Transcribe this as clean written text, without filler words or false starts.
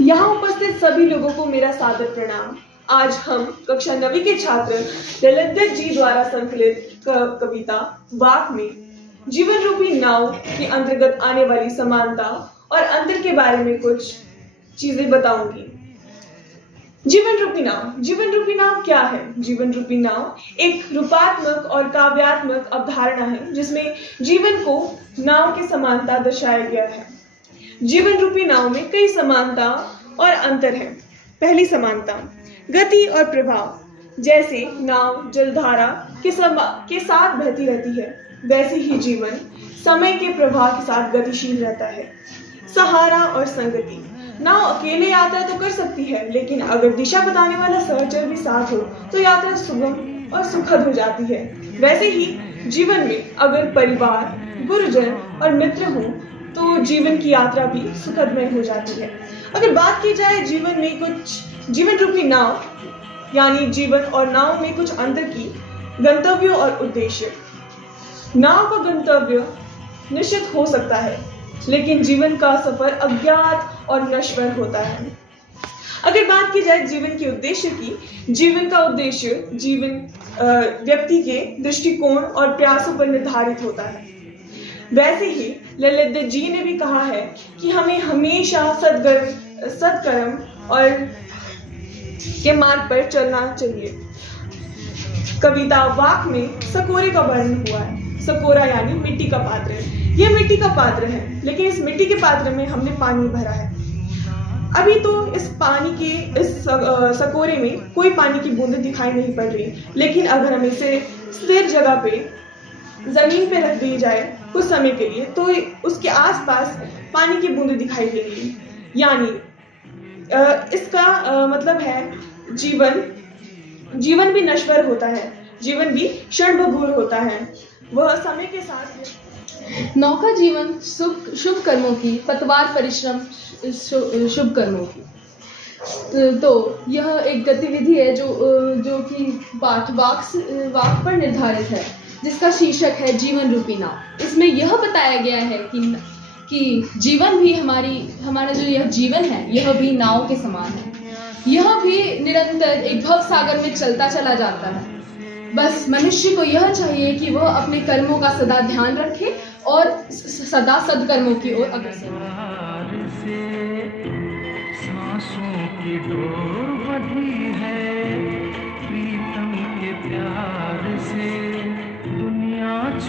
यहाँ उपस्थित सभी लोगों को मेरा सादर प्रणाम। आज हम कक्षा 9वीं के छात्र ललित दत्त जी द्वारा संकलित कविता वाक में जीवन रूपी नाव के अंतर्गत आने वाली समानता और अंतर के बारे में कुछ चीजें बताऊंगी। जीवन रूपी नाव क्या है? जीवन रूपी नाव एक रूपात्मक और काव्यात्मक अवधारणा है जिसमें जीवन को नाव की समानता दर्शाया गया है। जीवन रूपी नाव में कई समानता और अंतर है। पहली समानता, गति और प्रभाव। जैसे नाव जलधारा के साथ बहती रहती है, वैसे ही जीवन समय के प्रभाव के साथ गतिशील रहता है। सहारा और संगति। नाव अकेले यात्रा तो कर सकती है, लेकिन अगर दिशा बताने वाला सहचर भी साथ हो तो यात्रा सुगम और सुखद हो जाती है। वैसे ही जीवन में अगर परिवार, गुरुजन और मित्र हो तो जीवन की यात्रा भी सुखदमय हो जाती है। अगर बात की जाए जीवन रूपी नाव यानी जीवन और नाव में कुछ अंतर की, गंतव्य और उद्देश्य। नाव का गंतव्य निश्चित हो सकता है, लेकिन जीवन का सफर अज्ञात और नश्वर होता है। अगर बात की जाए जीवन के उद्देश्य की, जीवन का उद्देश्य व्यक्ति के दृष्टिकोण और प्रयासों पर निर्धारित होता है। वैसे ही ललित दत्त जी ने भी कहा है कि हमें हमेशा सत्कर्म और के मार्ग पर चलना चाहिए। कविता वाक में सकोरे का वर्णन हुआ है। सकोरा यानी मिट्टी का पात्र। यह मिट्टी का पात्र है, लेकिन इस मिट्टी के पात्र में हमने पानी भरा है। अभी तो इस सकोरे में कोई पानी की बूंद दिखाई नहीं पड़ रही, लेकिन अगर हम इसे स्थिर जगह पे जमीन पे रख दी जाए कुछ समय के लिए तो उसके आसपास पानी की बूंद दिखाई देंगी। यानी इसका मतलब है जीवन भी नश्वर होता है, जीवन भी क्षणभंगुर होता है, वह समय के साथ। नौका जीवन शुभ कर्मों की, पतवार परिश्रम शुभ कर्मों की। तो यह एक गतिविधि है जो कि वाक पर निर्धारित है, जिसका शीर्षक है जीवन रूपी नाव। इसमें यह बताया गया है कि जीवन भी हमारा जो यह जीवन है, यह भी नाव के समान है। यह भी निरंतर एक भव सागर में चलता चला जाता है। बस मनुष्य को यह चाहिए कि वह अपने कर्मों का सदा ध्यान रखे और सदा सद्कर्मों की ओर अग्रसर रहे। सांसों की डोर बंधी है प्रीतम के प्यार